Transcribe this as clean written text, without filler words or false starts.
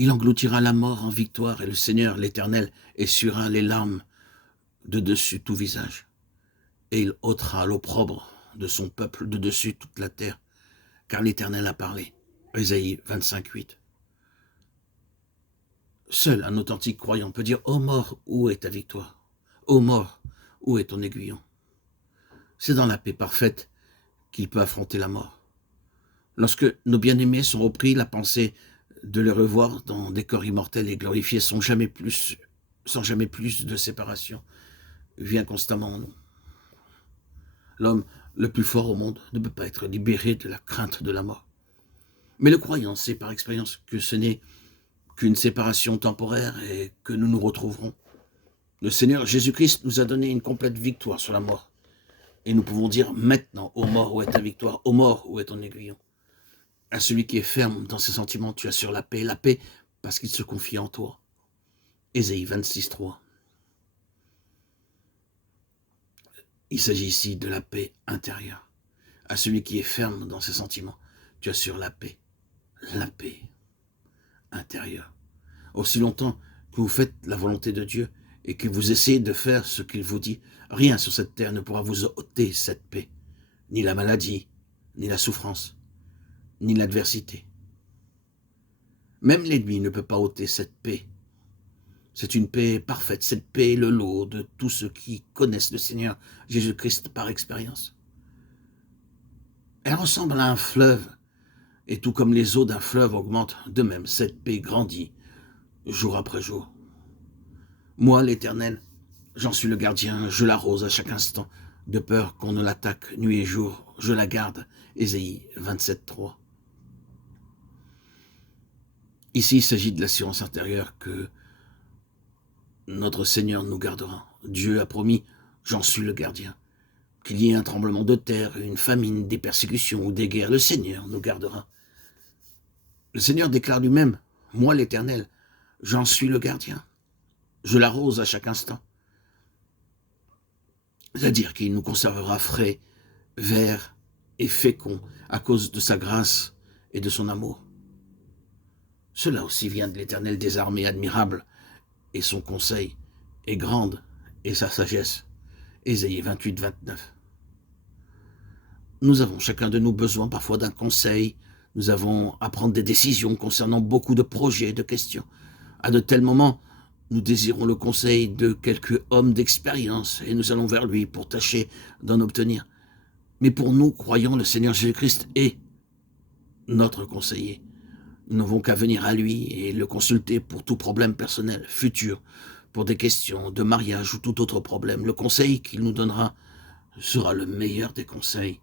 Il engloutira la mort en victoire et le Seigneur, l'Éternel, essuiera les larmes de dessus tout visage. Et il ôtera l'opprobre de son peuple de dessus toute la terre, car l'Éternel a parlé. Ésaïe 25:8. Seul un authentique croyant peut dire « Ô mort, où est ta victoire? Ô mort, où est ton aiguillon ?» C'est dans la paix parfaite qu'il peut affronter la mort. Lorsque nos bien-aimés sont repris, la pensée de les revoir dans des corps immortels et glorifiés sans jamais plus de séparation vient constamment en nous. L'homme le plus fort au monde ne peut pas être libéré de la crainte de la mort. Mais le croyant sait par expérience que ce n'est qu'une séparation temporaire et que nous nous retrouverons. Le Seigneur Jésus-Christ nous a donné une complète victoire sur la mort. Et nous pouvons dire maintenant, ô mort, où est ta victoire? Ô mort, où est ton aiguillon? À celui qui est ferme dans ses sentiments, tu assures la paix parce qu'il se confie en toi. Ésaïe 26:3. Il s'agit ici de la paix intérieure. À celui qui est ferme dans ses sentiments, tu assures la paix intérieure. Aussi longtemps que vous faites la volonté de Dieu et que vous essayez de faire ce qu'il vous dit, rien sur cette terre ne pourra vous ôter cette paix, ni la maladie, ni la souffrance, ni l'adversité. Même l'ennemi ne peut pas ôter cette paix. C'est une paix parfaite. Cette paix est le lot de tous ceux qui connaissent le Seigneur Jésus-Christ par expérience. Elle ressemble à un fleuve, et tout comme les eaux d'un fleuve augmentent, de même cette paix grandit jour après jour. Moi, l'Éternel, j'en suis le gardien, je l'arrose à chaque instant, de peur qu'on ne l'attaque nuit et jour, je la garde. Ésaïe 27:3. Ici, il s'agit de l'assurance intérieure que notre Seigneur nous gardera. Dieu a promis, j'en suis le gardien. Qu'il y ait un tremblement de terre, une famine, des persécutions ou des guerres, le Seigneur nous gardera. Le Seigneur déclare lui-même, moi l'Éternel, j'en suis le gardien. Je l'arrose à chaque instant. C'est-à-dire qu'il nous conservera frais, verts et féconds à cause de sa grâce et de son amour. Cela aussi vient de l'Éternel des armées admirable, et son conseil est grande et sa sagesse. Ésaïe 28:29. Nous avons chacun de nous besoin parfois d'un conseil. Nous avons à prendre des décisions concernant beaucoup de projets, de questions. À de tels moments, nous désirons le conseil de quelque homme d'expérience et nous allons vers lui pour tâcher d'en obtenir. Mais pour nous, croyants, le Seigneur Jésus-Christ est notre conseiller. Nous n'avons qu'à venir à lui et le consulter pour tout problème personnel, futur, pour des questions de mariage ou tout autre problème. Le conseil qu'il nous donnera sera le meilleur des conseils.